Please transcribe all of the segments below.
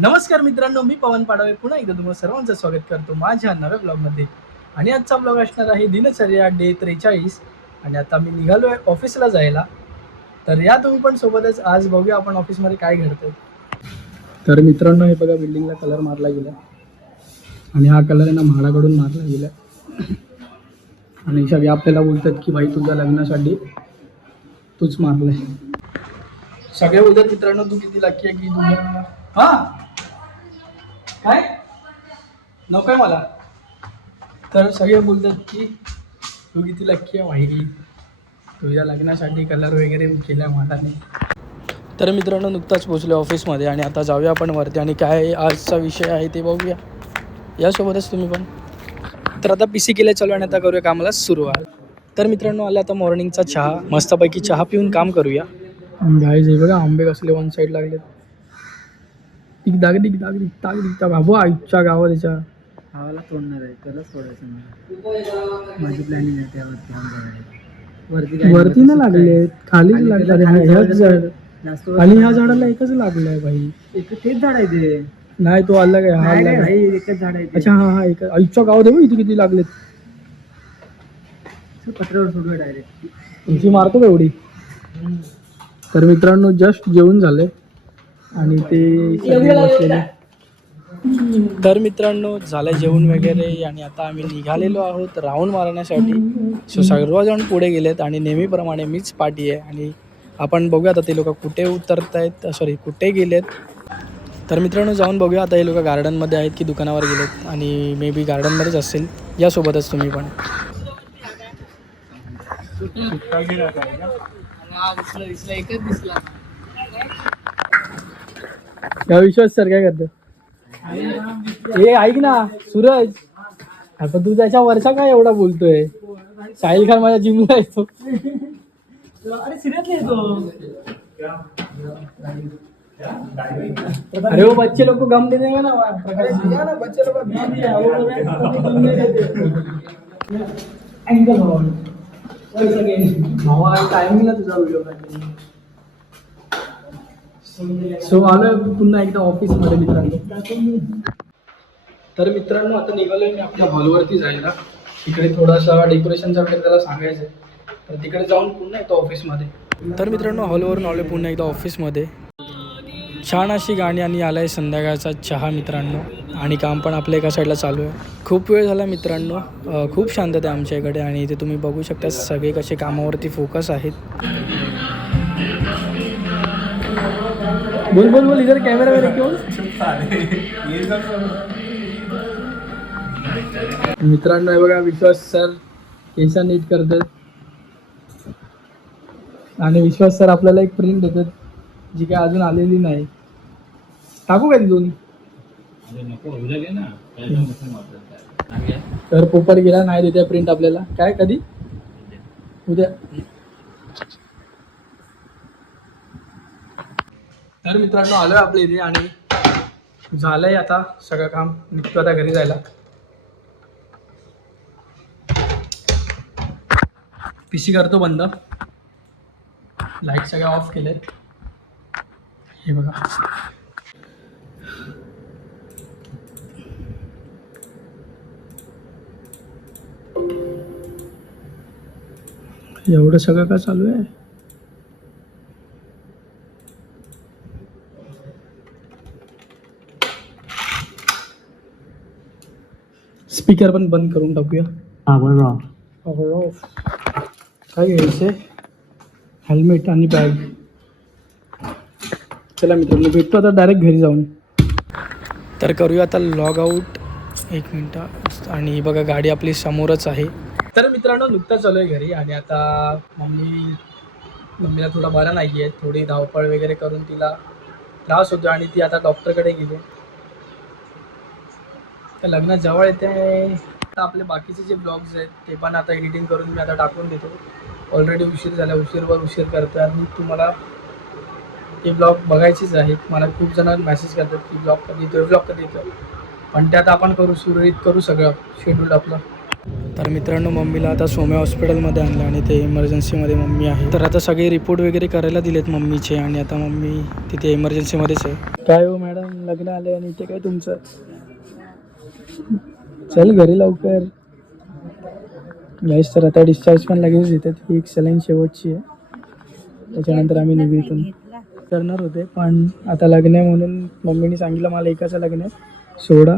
नमस्कार मित्रांनो, मी पवन पाडवे पुन्हा एकदा तुम्हाला सर्वांचं स्वागत करतो माझ्या नव्या ब्लॉगमध्ये. आणि आजचा ब्लॉग असणार आहे दिनचर्या डे 43. आणि आता मी निघालो आहे ऑफिसला जायला. तर या तुम्ही पण सोबतच. आज बघूया आपण ऑफिसमध्ये काय घडतंय. तर मित्रांनो, हे बघा बिल्डिंगला कलर मारला गेला आणि हा कलर आहे ना म्हाडाकडून मारला गेला. आणि सगळे आपल्याला बोलतात की भाई तुझ्या लग्नासाठी तूच मारलाय. सगळे बोलतात मित्रांनो तू किती लकी आहे की तुझ्या हा काय नको आहे मला. तर सगळे बोलतात की तू किती लक्की आहे भाई, तुझ्या लग्नासाठी कलर वगैरे केल्या म्हाडाने. तर मित्रांनो नुकताच पोचलो ऑफिसमध्ये आणि आता जाऊया आपण वरती आणि काय आजचा विषय आहे ते बघूया. यासोबतच तुम्ही पण. तर आता पी सी केल्या चालू आणि आता करूया कामाला सुरुवात. तर मित्रांनो आला आता मॉर्निंगचा चहा, मस्तपैकी चहा पिऊन काम करूया. गाईज हे बघा आंबे कसले वन साईड लागलेत. बाबू आईच्या गावात याच्या गावाला तोडणार आहे, त्यालाच तोडायचं मला. माझी प्लॅनिंग आहे त्यावरती काम करायचं. वरती ना लागले, खालीच लागले. ह्याच झाड जास्त आणि ह्या झाडाला एकच लागलंय भाई. तेच झाड आहे ते. नाही तो अलग आहे, हा नाही अलग आहे. भाई, एकच झाड आहे ते. अच्छा हा हा एक आईच्या गावात आहे बघ, इथे किती लागलेत. पत्र्यावर सोडूया डायरेक्ट. तुमची मारतो का एवढी. तर मित्रांनो जस्ट जेवण झालंय आणि ते सगळे बसलेले. तर मित्रांनो झालं जेवण वगैरे आणि आता आम्ही निघालेलो आहोत राऊंड मारण्यासाठी. सो सर्वजण पुढे गेलेत आणि नेहमीप्रमाणे मीच पाठी आहे. आणि आपण बघूया आता ते लोक कुठे उतरत आहेत, सॉरी कुठे गेलेत. तर मित्रांनो जाऊन बघूया आता हे लोक गार्डनमध्ये आहेत की दुकानावर गेलेत. आणि मे बी गार्डनमध्येच असेल. यासोबतच तुम्ही पण. या विश्वास सर काय करतो. हे ऐक ना सूरज, आता तू त्याच्या वरचा काय एवढा बोलतोय. साहिल खान माझ्या जिमला येतो. अरे सिरियसली येतो. अरे वो बच्चे लोग को गम देने का ना बच्चे लोग एंगल भावा टायमिंगला तुझा व्हिडिओ. सो आलोय पुन्हा एकदा ऑफिसमध्ये मित्रांनो. तर मित्रांनो आता निघालोय मी आपल्या हॉलवरती जायला. तिकडे थोडासा डेकोरेशनचा वगैरे त्याला सांगायचं आहे. तर तिकडे जाऊन पुन्हा येतो ऑफिसमध्ये. तर मित्रांनो हॉलवरून आलोय पुन्हा एकदा ऑफिसमध्ये. छान अशी गाणी आणि आलाय संध्याकाळचा चहा मित्रांनो. आणि काम पण आपल्या एका साईडला चालू आहे. खूप वेळ झाला मित्रांनो. खूप शांतता आहे आमच्या इकडे आणि इथे तुम्ही बघू शकता सगळे कसे कामावरती फोकस आहेत. बोल बोल बोल इधर कॅमेरा वगैरे क्यों. मित्रांनो हे बघा विश्वास सर केसा नीट करतात. आणि विश्वास सर आपल्याला एक प्रिंट देतात जी काय अजून आलेली नाही. टाकू काय दोन्ही. तर पोपट गेला नाही देते प्रिंट आपल्याला. काय कधी उद्या. तर मित्रांनो आलोय आपल्या इथे आणि झालंय आता सगळं काम. निघतो आता घरी जायला. पीसी करतो बंद. लाईट सगळ्या ऑफ केले. हे बघा एवढं सगळं का चालू आहे. स्पीकर पण बंद करून टाकूया. काय घ्यायचंय. हेल्मेट आणि बॅग. चला मित्रांनो भेटतो आता डायरेक्ट घरी जाऊन. तर करूया आता लॉग आऊट. एक मिनटं. आणि बघा गाडी आपली समोरच आहे. तर मित्रांनो नुकताच चालू आहे घरी आणि आता मम्मीला थोडा बरा नाही आहे. थोडी धावपळ वगैरे करून तिला त्रास होतो आणि ती आता डॉक्टरकडे गेली. तर लग्न जवळ येते. आता आपले बाकीचे जे ब्लॉग्स आहेत ते पण आता एडिटिंग करून मी आता टाकून देतो. ऑलरेडी उशीर झाला, उशीरवर उशीर करतो आणि तुम्हाला ते ब्लॉग बघायचीच आहेत. मला खूप जण मेसेज करतात की ब्लॉग कधी येतो, ब्लॉग कधी येतो. पण ते आता आपण करू, सुरळीत करू सगळं शेड्यूल आपलं. तर मित्रांनो मम्मीला आता सोम्या हॉस्पिटलमध्ये आणलं आणि ते इमर्जन्सीमध्ये मम्मी आहे. तर आता सगळे रिपोर्ट वगैरे करायला दिलेत मम्मीचे आणि आता मम्मी तिथे इमर्जन्सीमध्येच आहे. काय हो मॅडम, लग्न आले आणि इथे काय तुमचं? चल घरी लवकर. गाईस तर आता डिस्चार्ज पण लगेच देतात. ही एक सलाईन शेवटची आहे, त्याच्यानंतर आम्ही निघू इथून. करणार होते पण आता लग्न आहे म्हणून मम्मीने सांगितलं मला एकाचं लग्न आहे सोडा,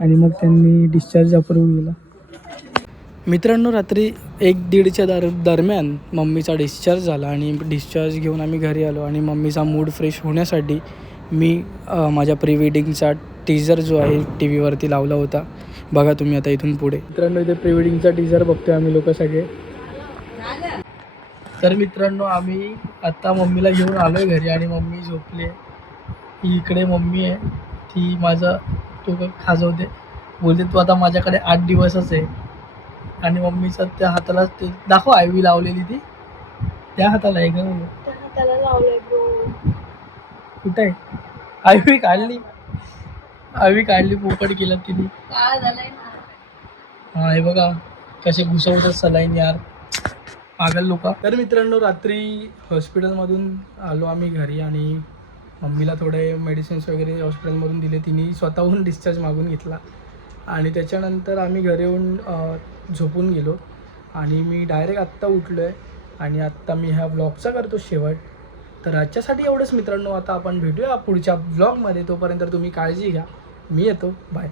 आणि मग त्यांनी डिस्चार्ज अप्रूव्ह केला. मित्रांनो रात्री 1-1:30च्या दरम्यान मम्मीचा डिस्चार्ज झाला आणि डिस्चार्ज घेऊन आम्ही घरी आलो आणि मम्मीचा मूड फ्रेश होण्यासाठी मी माझ्या प्री वेडिंगचा टीजर जो आहे टी व्हीवरती लावला होता. बघा तुम्ही आता इथून पुढे. मित्रांनो इथे प्री वेडिंगचा टीजर बघतोय आम्ही लोक सगळे. तर मित्रांनो आम्ही आत्ता मम्मीला घेऊन आलो आहे घरी आणि मम्मी झोपली आहे. ही इकडे मम्मी आहे, ती माझा तो खाजवते, बोलते तू आता माझ्याकडे 8 दिवसच आहे. आणि मम्मीचा त्या हाताला ते दाखव आयवी लावलेली, ती त्या हाताला आहे का? कुठे आहे आयवी? काढली पोपट केलं तिने. हा हे बघा कसे घुसवतात सलाईन यार, पागल लोक. तर मित्रांनो रात्री हॉस्पिटलमधून आलो आम्ही घरी आणि मम्मीला थोडे मेडिसिन्स वगैरे हॉस्पिटलमधून दिले. तिने स्वतःहून डिस्चार्ज मागून घेतला आणि त्याच्यानंतर आम्ही घरी येऊन झोपून गेलो आणि मी डायरेक्ट आत्ता उठलो आहे आणि आत्ता मी ह्या व्लॉगचा करतो शेवट. तर आजच्यासाठी एवढंच मित्रांनो. आता आपण भेटूया पुढच्या व्लॉगमध्ये. तोपर्यंत तुम्ही काळजी घ्या. मी येतो. बाय.